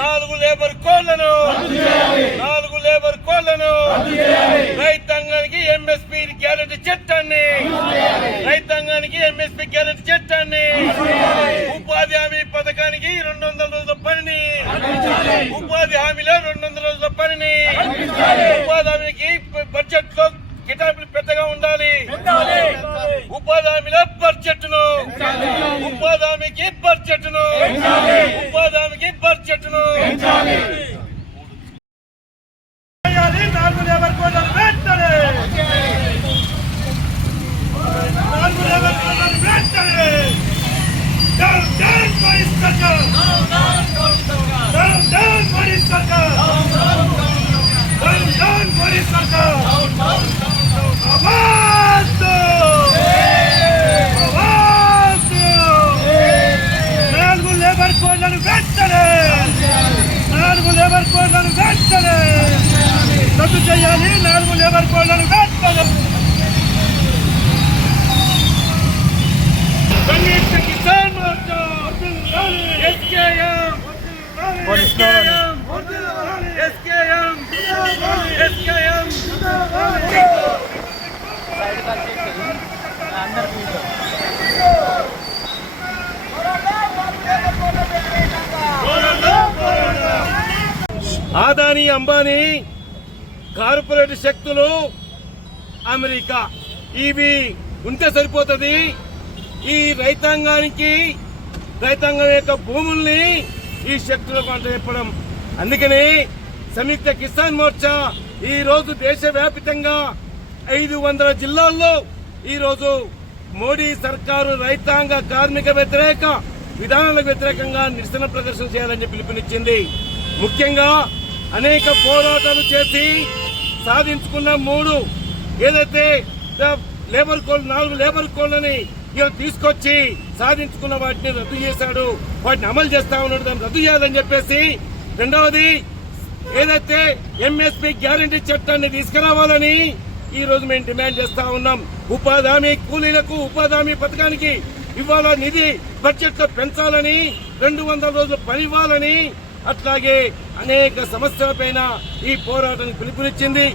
నాలుగు లేబర్ కోళ్లను రైతాంగానికి ఎంఎస్పీ గ్యారెంటీ చట్టాన్ని ఉపాధి హామీ పథకానికి 200 రోజుల పనిని ఉపాధి హామీలో 200 రోజుల పనిని ఉపాధి హామీకి బడ్జెట్ లో కేటాయింపులు పెద్దగా ఉండాలి. ఉపాధి హామీలో బడ్జెట్ను ఉపాధి హామీకి బడ్జెట్ను నాలుగు లేబర్ కోళ్లను వెంటనే మోడీ సర్కార్ నాలుగు లేబర్ కోళ్లను వెంటనే రద్దు చేయాలి. 4 లేబర్ కోళ్లను వెంటనే సంయుక్త కిసాన్ మోర్చా SKM ఆదాని అంబానీ కార్పొరేట్ శక్తులు అమెరికా ఇవి ఉంటే సరిపోతుంది. ఈ రైతాంగం యొక్క భూముల్ని ఈ శక్తులకు అంట చెప్పడం. అందుకని సంయుక్త కిసాన్ మోర్చా ఈ రోజు దేశవ్యాప్తంగా 500 జిల్లాల్లో ఈ రోజు మోడీ సర్కారు రైతాంగ కార్మిక వ్యతిరేక విధానాలకు వ్యతిరేకంగా నిరసన ప్రదర్శన చేయాలని పిలుపునిచ్చింది. ముఖ్యంగా అనేక పోరాటాలు చేసి సాధించుకున్న 3 ఏదైతే 4 లేబర్ కోళ్లని తీసుకొచ్చి సాధించుకున్న వాటిని రద్దు చేశాడు, వాటిని అమలు చేస్తా ఉన్నాడు, దాన్ని రద్దు చేయాలని చెప్పేసి. రెండవది ఏదైతే ఎంఎస్పీ గ్యారెంటీ చట్టాన్ని తీసుకురావాలని ఈ రోజు మేము డిమాండ్ చేస్తా ఉన్నాం. ఉపాధి హామీ కూలీలకు ఉపాధి హామీ పథకానికి ఇవాళ నిధి బడ్జెట్ లో పెంచాలని, 200 రోజులు పని ఇవ్వాలని, అట్లాగే అనేక సమస్యలపైన ఈ పోరాటానికి పిలుపునిచ్చింది.